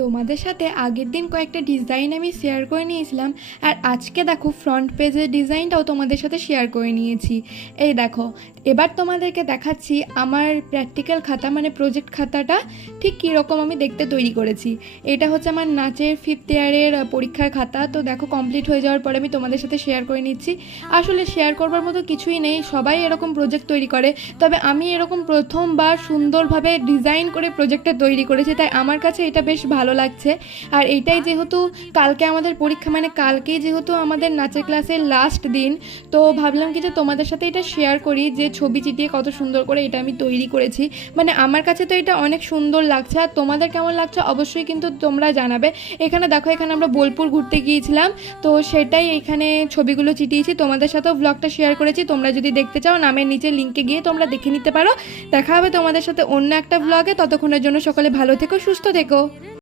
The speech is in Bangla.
তোমাদের সাথে আগের দিন কয়েকটা ডিজাইন আমি শেয়ার করে নিয়েছিলাম, আর আজকে দেখো ফ্রন্ট পেজের ডিজাইনটাও তোমাদের সাথে শেয়ার করে নিয়েছি। এই দেখো, এবার তোমাদেরকে দেখাচ্ছি আমার প্র্যাকটিক্যাল খাতা মানে প্রজেক্ট খাতাটা ঠিক কীরকম আমি দেখতে তৈরি করেছি। এটা হচ্ছে আমার নাচের 5th ইয়ারের পরীক্ষার খাতা। তো দেখো, কমপ্লিট হয়ে যাওয়ার পরে আমি তোমাদের সাথে শেয়ার করে নিচ্ছি। আসলে শেয়ার করবার মতো কিছুই নেই, সবাই এরকম প্রজেক্ট তৈরি করে, তবে আমি এরকম প্রথমবার সুন্দরভাবে ডিজাইন করে প্রজেক্টটা তৈরি করেছি, তাই আমার কাছে এটা বেশ ভালো লাগছে। আর এইটাই যেহেতু কালকে আমাদের পরীক্ষা, মানে কালকেই যেহেতু আমাদের নাচের ক্লাসের লাস্ট দিন, তো ভাবলাম কি যে তোমাদের সাথে এটা শেয়ার করি যে ছবি চিটিয়ে কত সুন্দর করে এটা আমি তৈরি করেছি। মানে আমার কাছে তো এটা অনেক সুন্দর লাগছে, আর তোমাদের কেমন লাগছে অবশ্যই কিন্তু তোমরা জানাবে। এখানে দেখো, এখানে আমরা বোলপুর ঘুরতে গিয়েছিলাম, তো সেটাই এখানে ছবিগুলো চিটিয়েছি, তোমাদের সাথেও ব্লগটা শেয়ার করেছি। তোমরা যদি দেখতে চাও নামের নিচে লিঙ্কে গিয়ে তোমরা দেখে নিতে পারো। দেখা হবে তোমাদের সাথে অন্য একটা ব্লগে। ততক্ষণের জন্য সকলে ভালো থেকো, সুস্থ থেকো।